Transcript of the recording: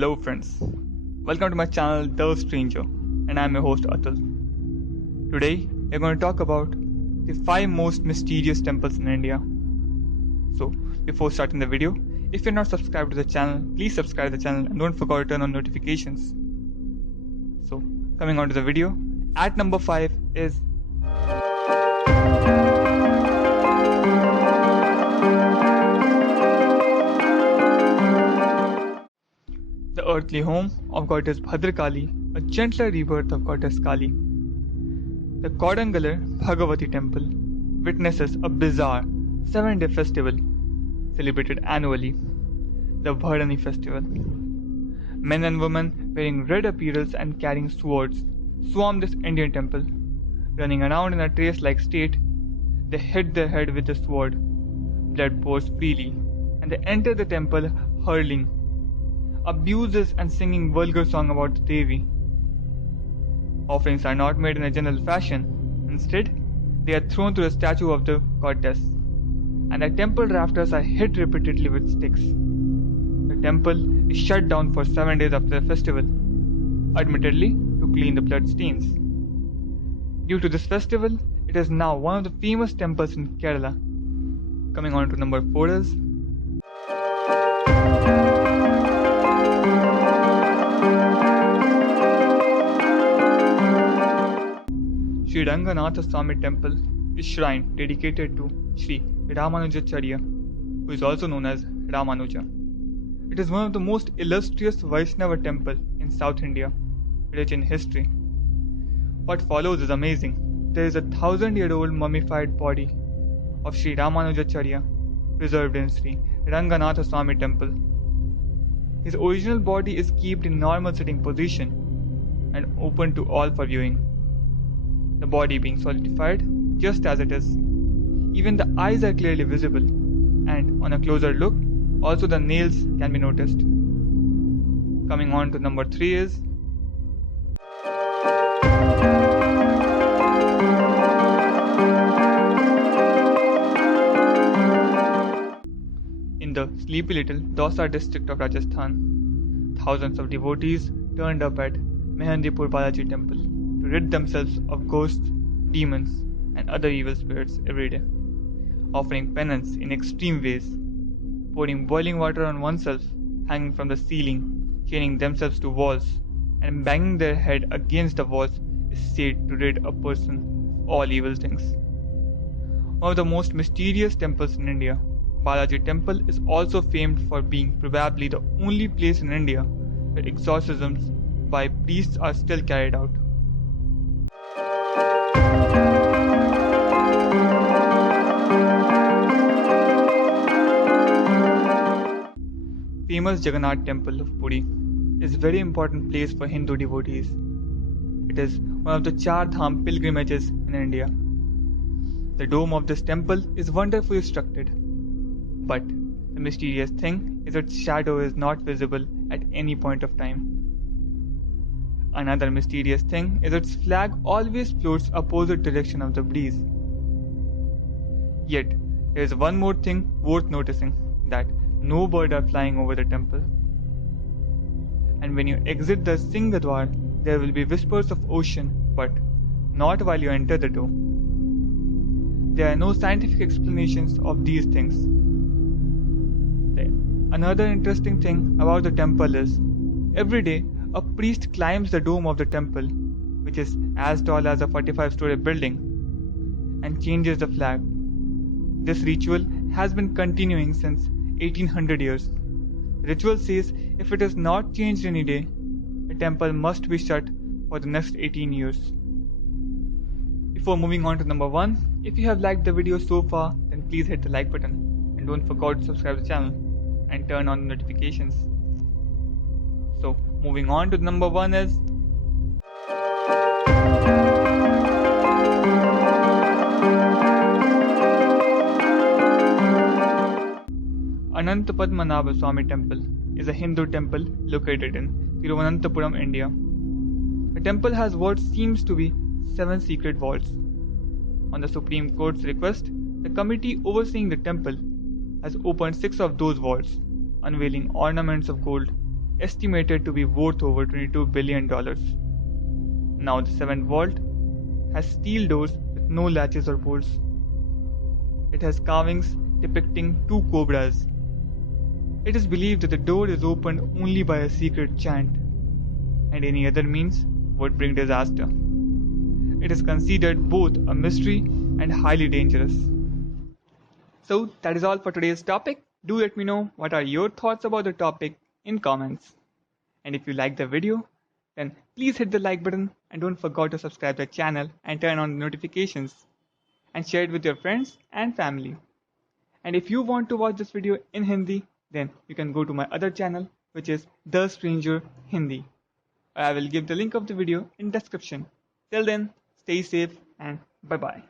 Hello friends, welcome to my channel The Stranger, and I am your host Atul. Today we are going to talk about the 5 most mysterious temples in India. So before starting the video, if you are not subscribed to the channel, please subscribe to the channel and don't forget to turn on notifications. So coming on to the video, at number 5 is the earthly home of goddess Bhadrakali, a gentler rebirth of goddess Kali. The Kodangalar Bhagavati temple witnesses a bizarre 7-day festival celebrated annually, the Bharani festival. Men and women wearing red apparels and carrying swords swarm this Indian temple. Running around in a trace-like state, they hit their head with the sword. Blood pours freely, and they enter the temple hurling abuses and singing vulgar song about the Devi. Offerings are not made in a general fashion. Instead, they are thrown to the statue of the goddess, and the temple rafters are hit repeatedly with sticks. The temple is shut down for 7 days after the festival, admittedly to clean the blood stains. Due to this festival, it is now one of the famous temples in Kerala. Coming on to number 4 is Sri Ranganatha Swami Temple is shrine dedicated to Sri Ramanujacharya, who is also known as Ramanuja. It is one of the most illustrious Vaishnava temple in South India, rich in history. What follows is amazing. There is a 1,000-year-old mummified body of Sri Ramanujacharya preserved in Sri Ranganatha Swami Temple. His original body is kept in normal sitting position and open to all for viewing. The body being solidified just as it is. Even the eyes are clearly visible, and on a closer look, also the nails can be noticed. Coming on to number 3 is in the sleepy little Dausa district of Rajasthan, thousands of devotees turned up at Mehendipur Balaji temple to rid themselves of ghosts, demons, and other evil spirits every day, offering penance in extreme ways, pouring boiling water on oneself, hanging from the ceiling, chaining themselves to walls, and banging their head against the walls is said to rid a person of all evil things. One of the most mysterious temples in India, Balaji Temple is also famed for being probably the only place in India where exorcisms by priests are still carried out. Famous Jagannath Temple of Puri is a very important place for Hindu devotees. It is one of the Char Dham pilgrimages in India. The dome of this temple is wonderfully structured, but the mysterious thing is its shadow is not visible at any point of time. Another mysterious thing is its flag always floats opposite direction of the breeze. Yet, there is one more thing worth noticing, that no birds are flying over the temple. And when you exit the Singadwar, there will be whispers of ocean, but not while you enter the door. There are no scientific explanations of these things. Another interesting thing about the temple is, every day a priest climbs the dome of the temple, which is as tall as a 45-story building, and changes the flag. This ritual has been continuing since 1800 years. The ritual says if it is not changed any day, the temple must be shut for the next 18 years. Before moving on to number 1, if you have liked the video so far, then please hit the like button and don't forget to subscribe to the channel and turn on the notifications. So moving on to number 1 is Anantapadmanabha Swami Temple is a Hindu temple located in Thiruvananthapuram, India. The temple has what seems to be 7 secret vaults. On the Supreme Court's request, the committee overseeing the temple has opened 6 of those vaults, unveiling ornaments of gold estimated to be worth over $22 billion. Now the seventh vault has steel doors with no latches or bolts. It has carvings depicting two cobras. It is believed that the door is opened only by a secret chant, and any other means would bring disaster. It is considered both a mystery and highly dangerous. So that is all for today's topic. Do let me know what are your thoughts about the topic in comments. And if you like the video, then please hit the like button and don't forget to subscribe to the channel and turn on the notifications. And share it with your friends and family. And if you want to watch this video in Hindi, then you can go to my other channel, which is The Stranger Hindi. I will give the link of the video in description. Till then, stay safe and bye bye.